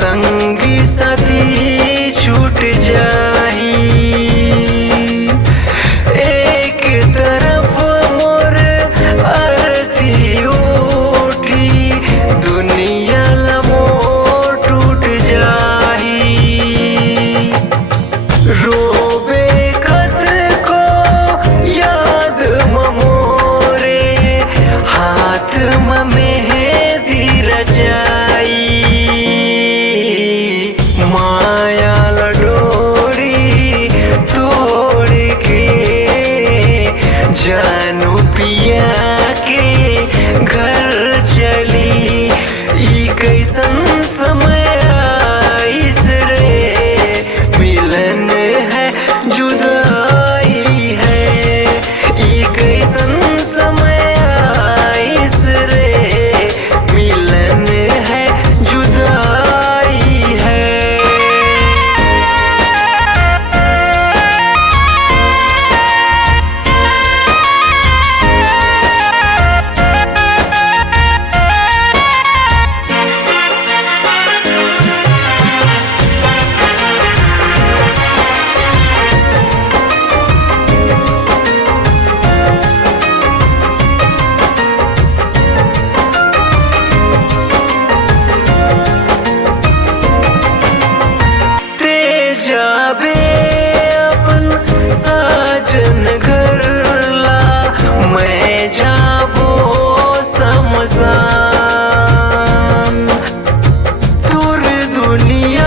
संगी साथी छूट जाही। एक तरफ मोर अर्थी उठी, दुनिया लमो टूट जाही। रोबे खत को याद ममोरे, हाथ मेहंदी रचाई। माया लडोरी तोड़ के जानू पिया के घर चली। ई कैसन समय आइस रे, मिलन है जुदाई है। ई कैसन समय आइस रे, मिलन है जुदाई है। जाबे अपन साजन घर ला, मैं जाबो शमशान। दूर दुनिया